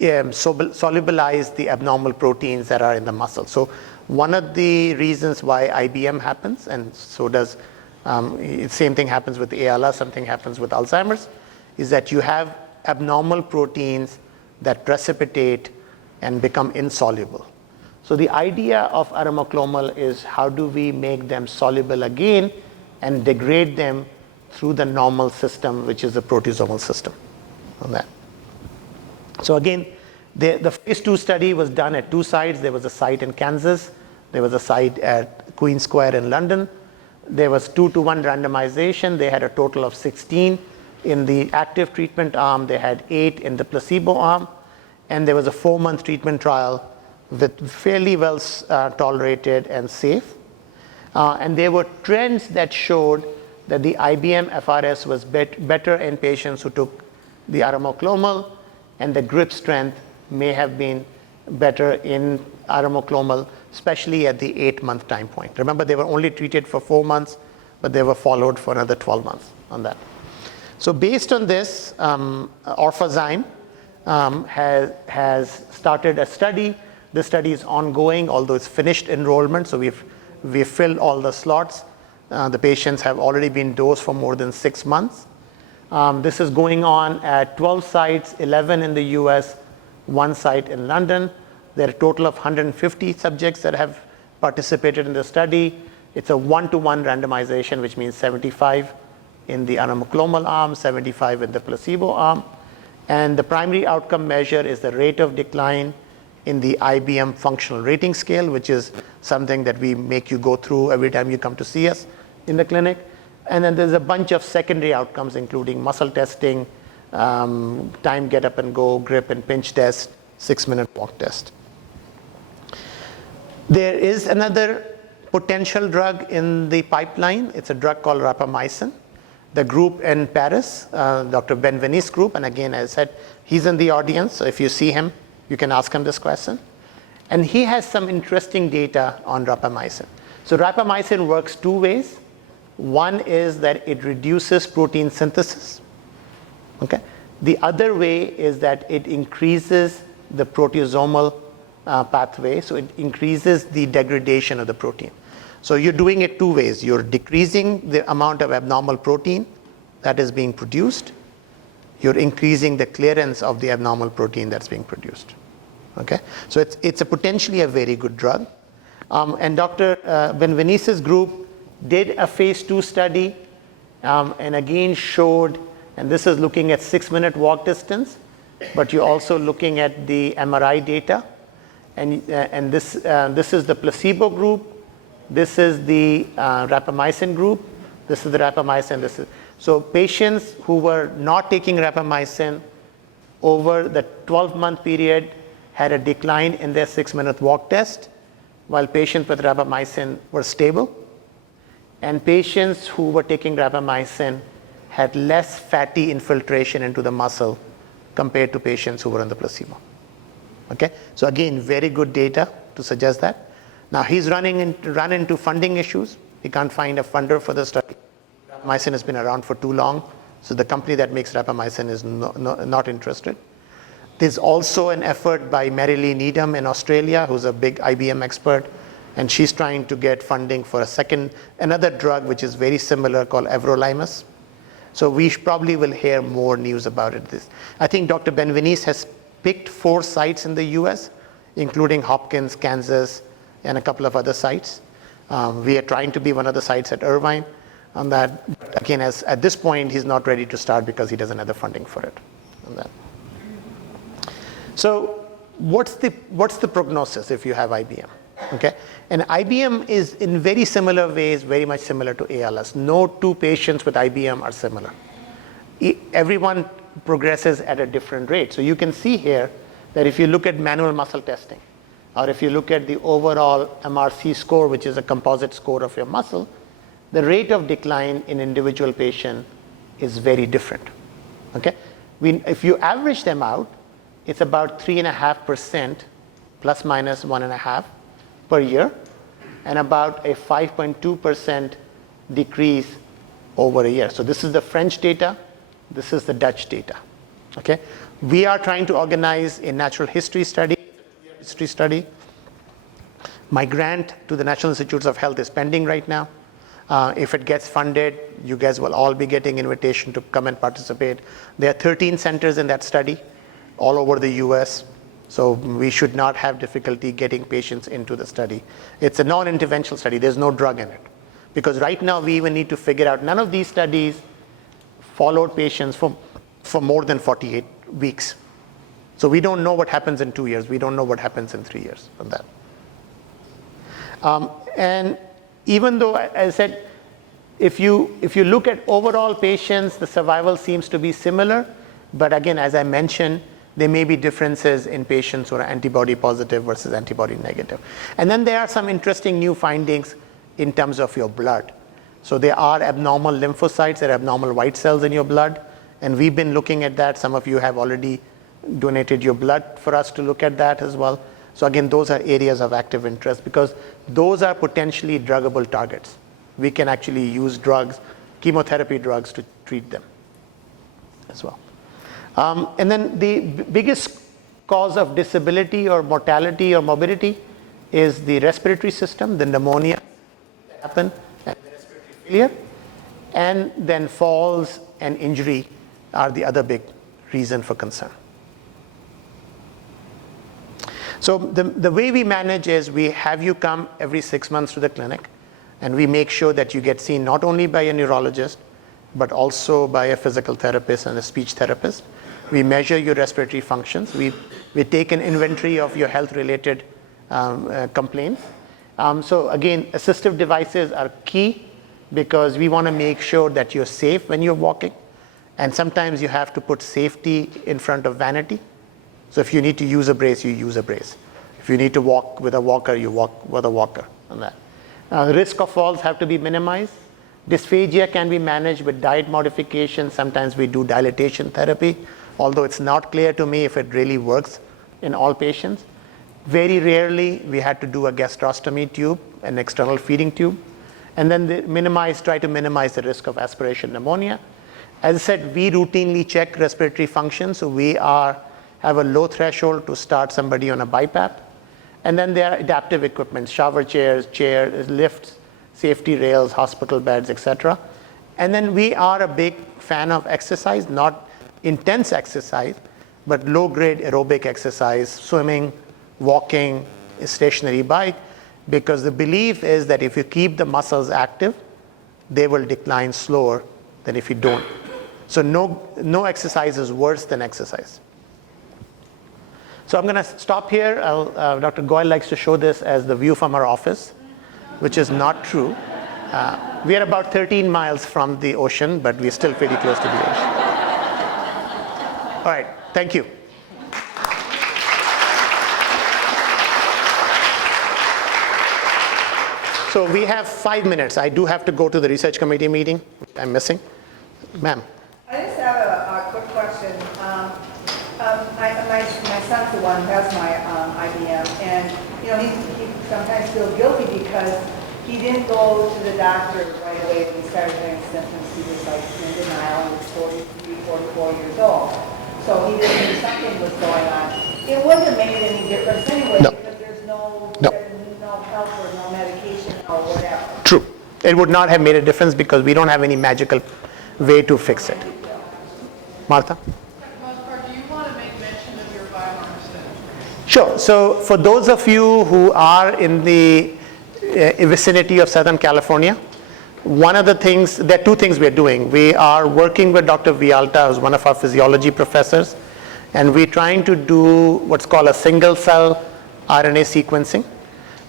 solubilize the abnormal proteins that are in the muscle. So one of the reasons why IBM happens, and so does, same thing happens with ALS, something happens with Alzheimer's, is that you have abnormal proteins that precipitate and become insoluble. So the idea of arimoclomol is how do we make them soluble again and degrade them through the normal system, which is the proteasomal system on that. So again, the phase 2 study was done at 2 sites. There was a site in Kansas. There was a site at Queen Square in London. There was 2-to-1 randomization. They had a total of 16 in the active treatment arm. They had 8 in the placebo arm. And there was a 4-month treatment trial with fairly well tolerated and safe. And there were trends that showed that the IBM FRS was better in patients who took the arimoclomol, and the grip strength may have been better in arimoclomol, especially at the 8-month time point. Remember, they were only treated for 4 months, but they were followed for another 12 months on that. So based on this, Orphazyme has started a study. This study is ongoing, although it's finished enrollment, so we've filled all the slots. The patients have already been dosed for more than 6 months. This is going on at 12 sites, 11 in the US, 1 site in London. There are a total of 150 subjects that have participated in the study. It's a 1-to-1 randomization, which means 75 in the arimoclomol arm, 75 in the placebo arm. And the primary outcome measure is the rate of decline in the IBM functional rating scale, which is something that we make you go through every time you come to see us in the clinic. And then there's a bunch of secondary outcomes, including muscle testing, time get up and go, grip and pinch test, 6-minute walk test. There is another potential drug in the pipeline. It's a drug called rapamycin. The group in Paris, Dr. Benveniste's group, and again, as I said, he's in the audience, so if you see him, you can ask him this question. And he has some interesting data on rapamycin. So rapamycin works 2 ways. One is that it reduces protein synthesis. Okay? The other way is that it increases the proteasomal pathway, so it increases the degradation of the protein. So you're doing it 2 ways. You're decreasing the amount of abnormal protein that is being produced. You're increasing the clearance of the abnormal protein that's being produced. Okay? So it's a potentially a very good drug. And Dr. Benvenice's group did a phase 2 study and again showed, and this is looking at 6-minute walk distance, but you're also looking at the MRI data. And this is the placebo group. This is the rapamycin group. This is the rapamycin. So patients who were not taking rapamycin over the 12-month period had a decline in their 6-minute walk test, while patients with rapamycin were stable. And patients who were taking rapamycin had less fatty infiltration into the muscle compared to patients who were on the placebo. Okay? So again, very good data to suggest that. Now he's run into funding issues. He can't find a funder for the study. Rapamycin has been around for too long, so the company that makes rapamycin is not interested. There's also an effort by Mary-Lee Needham in Australia, who's a big IBM expert, and she's trying to get funding for another drug which is very similar called everolimus. So we probably will hear more news about it. I think Dr. Benvenice has picked 4 sites in the US, including Hopkins, Kansas, and a couple of other sites. We are trying to be one of the sites at Irvine on that. But again, at this point, he's not ready to start because he doesn't have the funding for it on that. So what's the prognosis if you have IBM? Okay, and IBM is in very similar ways, very much similar to ALS. No 2 patients with IBM are similar. Everyone progresses at a different rate. So you can see here that if you look at manual muscle testing, or if you look at the overall MRC score, which is a composite score of your muscle, the rate of decline in individual patient is very different. Okay, if you average them out, it's about 3.5% plus minus 1.5 per year, and about a 5.2% decrease over a year. So this is the French data. This is the Dutch data. Okay, we are trying to organize a natural history study. My grant to the National Institutes of Health is pending right now. If it gets funded, you guys will all be getting invitation to come and participate. There are 13 centers in that study all over the US. So we should not have difficulty getting patients into the study. It's a non-interventional study. There's no drug in it. Because right now we even need to figure out, none of these studies followed patients for more than 48 weeks. So we don't know what happens in 2 years. We don't know what happens in 3 years on that. And even though, as I said, if you look at overall patients, the survival seems to be similar. But again, as I mentioned, there may be differences in patients who are antibody positive versus antibody negative. And then there are some interesting new findings in terms of your blood. So there are abnormal lymphocytes, there are abnormal white cells in your blood. And we've been looking at that. Some of you have already donated your blood for us to look at that as well. So again, those are areas of active interest because those are potentially druggable targets. We can actually use drugs, chemotherapy drugs, to treat them as well. And then the biggest cause of disability or mortality or morbidity is the respiratory system, the pneumonia that happen, and the respiratory failure. And then falls and injury are the other big reason for concern. So the way we manage is we have you come every 6 months to the clinic, and we make sure that you get seen not only by a neurologist, but also by a physical therapist and a speech therapist. We measure your respiratory functions. We take an inventory of your health-related complaints. So again, assistive devices are key because we want to make sure that you're safe when you're walking. And sometimes you have to put safety in front of vanity. So if you need to use a brace, you use a brace. If you need to walk with a walker, you walk with a walker on that. The risk of falls have to be minimized. Dysphagia can be managed with diet modification. Sometimes we do dilatation therapy, although it's not clear to me if it really works in all patients. Very rarely, we had to do a gastrostomy tube, an external feeding tube. And then try to minimize the risk of aspiration pneumonia. As I said, we routinely check respiratory function, so we have a low threshold to start somebody on a BiPAP. And then there are adaptive equipment, shower chairs, lifts, safety rails, hospital beds, etc. And then we are a big fan of exercise, not intense exercise, but low-grade aerobic exercise, swimming, walking, a stationary bike. because the belief is that if you keep the muscles active, they will decline slower than if you don't. So no exercise is worse than exercise. So I'm going to stop here. Dr. Goyal likes to show this as the view from our office, which is not true. We are about 13 miles from the ocean, but we're still pretty close to the ocean. All right, thank you. So we have 5 minutes. I do have to go to the research committee meeting. I'm missing. Ma'am. I just have a quick question. My son's the one who has my IBM, and he sometimes feels guilty because he didn't go to the doctor right away when he started having symptoms. He was like in denial. He was 43, 44 years old. So he didn't knew something was going on. It wouldn't have made any difference anyway because there's no help or no medication or whatever. True. It would not have made a difference because we don't have any magical way to fix it. Martha? Mozaffar, do you want to make mention of your biomarker study? Sure. So for those of you who are in the vicinity of Southern California, one of the things, there are two things we're doing. We are working with Dr. Vialta, who's one of our physiology professors, and we're trying to do what's called a single cell RNA sequencing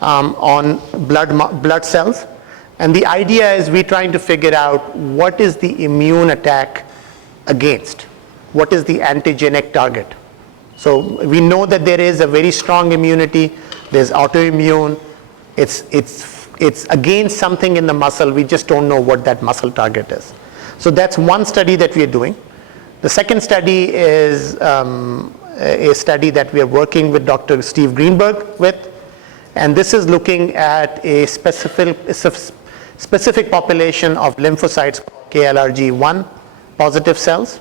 on blood cells. And the idea is we're trying to figure out what is the immune attack against, what is the antigenic target. So we know that there is a very strong immunity, there's autoimmune, it's against something in the muscle, we just don't know what that muscle target is. So that's one study that we are doing. The second study is a study that we are working with Dr. Steve Greenberg with, and this is looking at a specific population of lymphocytes, KLRG1 positive cells.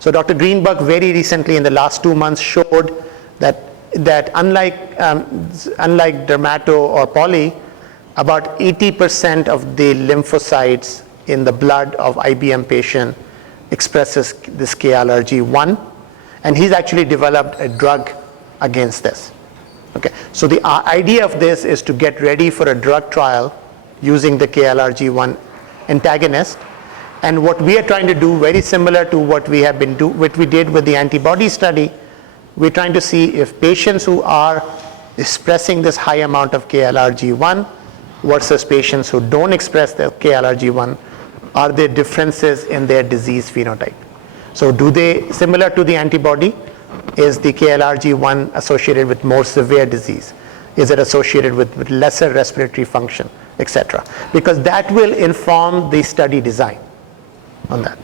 So Dr. Greenberg very recently in the last 2 months showed that unlike dermato or poly, about 80% of the lymphocytes in the blood of IBM patient expresses this KLRG1, and he's actually developed a drug against this. Okay, so the idea of this is to get ready for a drug trial using the KLRG1 antagonist. And what we are trying to do, very similar to what we did with the antibody study, we're trying to see if patients who are expressing this high amount of KLRG1 versus patients who don't express the KLRG1, are there differences in their disease phenotype? So do they, similar to the antibody, is the KLRG1 associated with more severe disease? Is it associated with lesser respiratory function, etc.? Because that will inform the study design on that.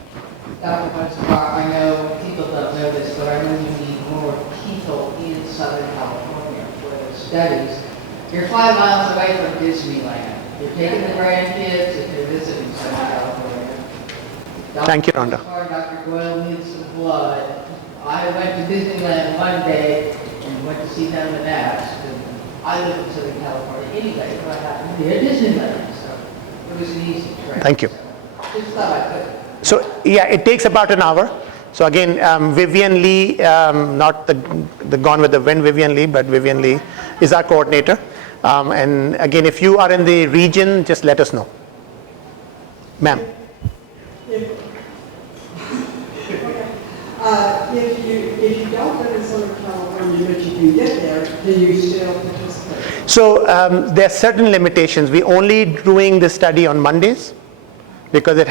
Dr. Mozaffar, I know people don't know this, but I know you need more people in Southern California for the studies. You're 5 miles away from Disneyland. You're taking the grandkids if they're visiting Southern California. Thank you, Rhonda. Dr. Goyal needs some blood. I went to Disneyland one day and went to see them and asked. And I live in Southern California anyway, but I happen to be at Disneyland, so it was an easy trip. Thank you. Just thought I could. So yeah, it takes about an hour. So again, Vivian Lee, not the Gone with the Wind Vivian Lee, but Vivian Lee is our coordinator. And again, if you are in the region, just let us know. Ma'am. If you don't live in Southern California, but you can get there, can you still participate? So there are certain limitations. We're only doing the study on Mondays because the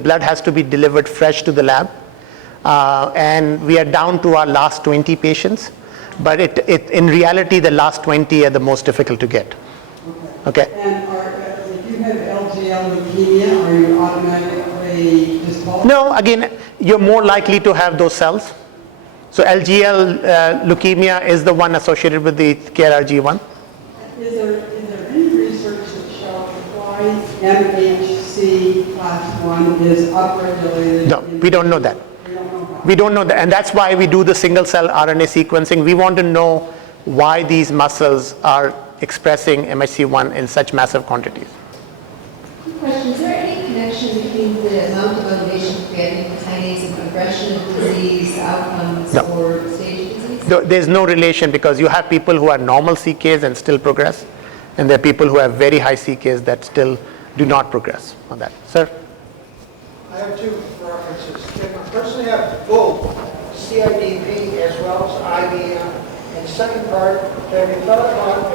blood has to be delivered fresh to the lab. And we are down to our last 20 patients. But in reality, the last 20 are the most difficult to get. Okay. And if you have LGL leukemia, are you automatically disqualified? No, again, you're more likely to have those cells. So LGL leukemia is the one associated with the KLRG1. Is there any research that shows why MHC class 1 is upregulated? No, we don't know that. We don't know that, and that's why we do the single cell RNA sequencing. We want to know why these muscles are expressing MHC1 in such massive quantities. Question, is there any connection between the amount of motivation for getting kinase and progression of disease, outcomes, or stage of disease? There's no relation because you have people who are normal CKs and still progress, And there are people who have very high CKs that still do not progress on that. Sir? I have two references. Can a person have both CIDP as well as IBM? And second part, have you thought about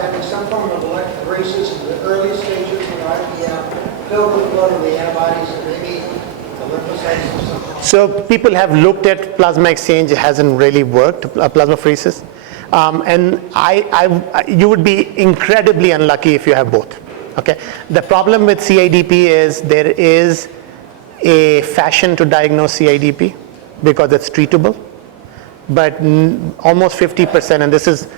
having some form of electrophoresis in the early stages of IBM, filled with blood of the antibodies and maybe the lymphocytes or something? So people have looked at plasma exchange. It hasn't really worked, plasmapheresis. And you would be incredibly unlucky if you have both. Okay. The problem with CIDP is there is a fashion to diagnose CIDP because it's treatable, but almost 50%, and this is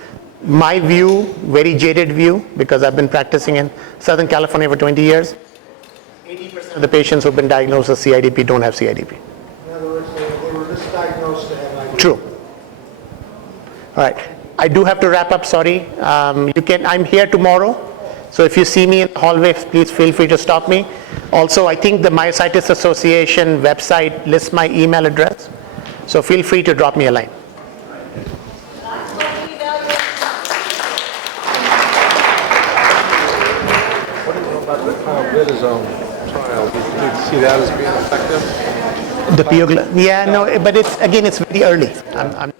my view, very jaded view, because I've been practicing in Southern California for 20 years, 80% of the patients who've been diagnosed with CIDP don't have CIDP. In other words, they were misdiagnosed to have IBM. True. All right. I do have to wrap up, sorry. I'm here tomorrow. So if you see me in the hallway, please feel free to stop me. Also, I think the Myositis Association website lists my email address. So feel free to drop me a line. What do you know about the pioglitazone trial? Do you see that as being effective? Yeah, no, but it's very early. I'm